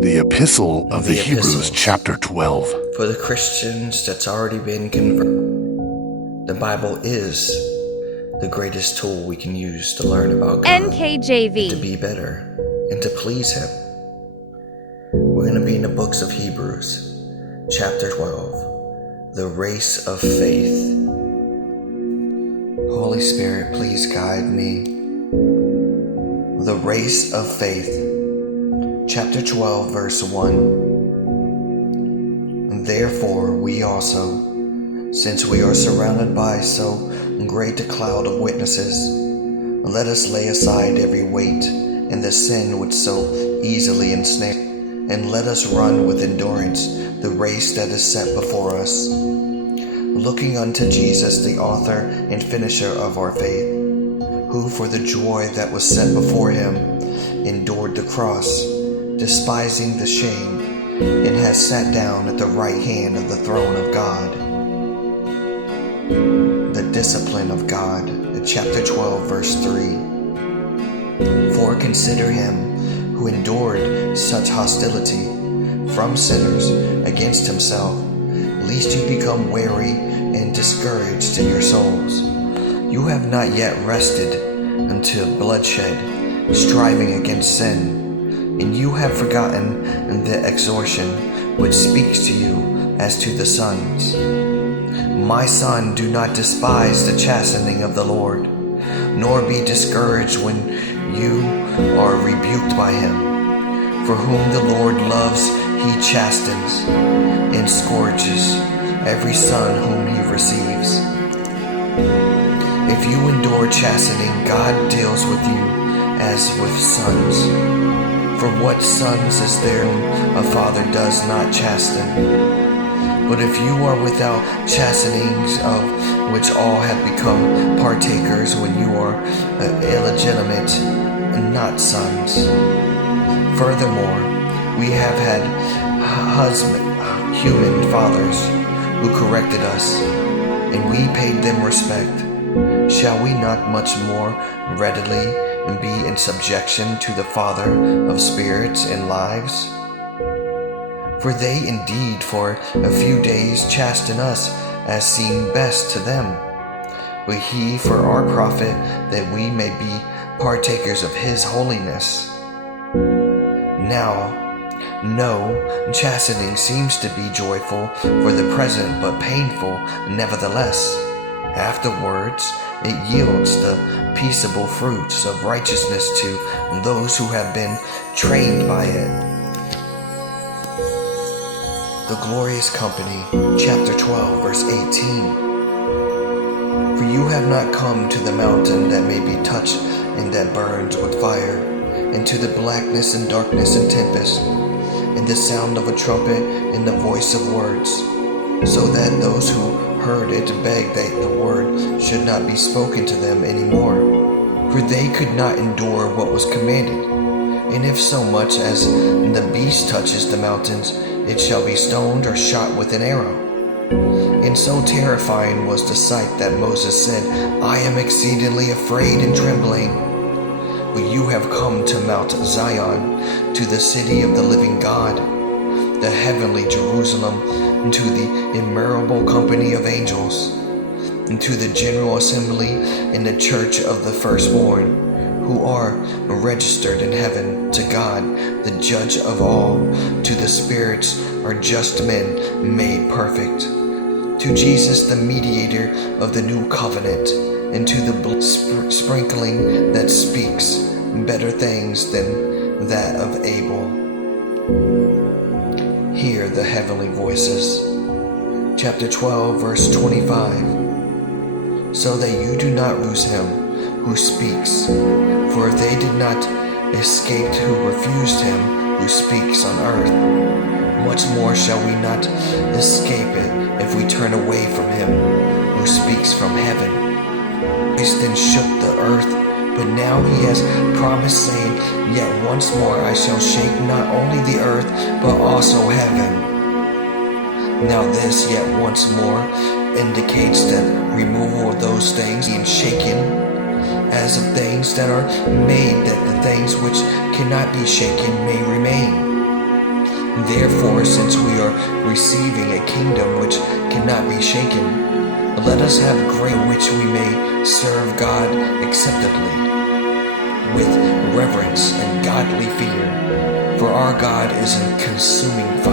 The Epistle of the Hebrews, Epistles. chapter 12. For the Christians that's already been converted, the Bible is the greatest tool we can use to learn about God, NKJV. to be better, and to please Him. We're going to be in the books of Hebrews, chapter 12, the race of faith. Holy Spirit, please guide me. The race of faith. Chapter 12, verse 1. Therefore, we also, since we are surrounded by so great a cloud of witnesses, let us lay aside every weight and the sin which so easily ensnares, and let us run with endurance the race that is set before us, looking unto Jesus, the author and finisher of our faith, who for the joy that was set before him endured the cross, despising the shame, and has sat down at the right hand of the throne of God. The discipline of God, chapter 12, verse 3. For consider him who endured such hostility from sinners against himself, lest you become weary and discouraged in your souls. You have not yet rested unto bloodshed, striving against sin, and you have forgotten the exhortation which speaks to you as to the sons. My son, do not despise the chastening of the Lord, nor be discouraged when you are rebuked by him. For whom the Lord loves, he chastens and scourges every son whom he receives. If you endure chastening, God deals with you as with sons. For what sons is there whom a father does not chasten? But if you are without chastenings, of which all have become partakers when you are illegitimate and not sons. Furthermore, we have had human fathers who corrected us, and we paid them respect. Shall we not much more readily be in subjection to the Father of spirits and lives? For they indeed for a few days chasten us as seemed best to them, but he for our profit, that we may be partakers of his holiness. Now, no, chastening seems to be joyful for the present, but painful nevertheless. Afterwards, it yields the peaceable fruits of righteousness to those who have been trained by it. The glorious company, chapter 12, verse 18. For you have not come to the mountain that may be touched and that burns with fire, and to the blackness and darkness and tempest, and the sound of a trumpet and the voice of words, so that those who heard it begged that the word should not be spoken to them any more, for they could not endure what was commanded. And if so much as the beast touches the mountains, it shall be stoned or shot with an arrow. And so terrifying was the sight that Moses said, I am exceedingly afraid and trembling. But you have come to Mount Zion, to the city of the living God, the heavenly Jerusalem, and to the innumerable company of angels, and to the general assembly in the church of the firstborn, who are registered in heaven, to God, the judge of all, to the spirits or just men made perfect, to Jesus, the mediator of the new covenant, and to the sprinkling that speaks better things than that of Abel. Hear the heavenly voices. Chapter 12, verse 25. So that you do not lose him who speaks. For if they did not escape who refused him who speaks on earth, much more shall we not escape it if we turn away from him who speaks from heaven. Christ then shook the earth, but now he has promised, saying, Yet once more I shall shake not only the earth, but also heaven. Now this yet once more indicates the removal of those things being shaken, as of things that are made, that the things which cannot be shaken may remain. Therefore, since we are receiving a kingdom which cannot be shaken, let us have grace which we may serve God acceptably, with reverence and godly fear. For our God is a consuming fire.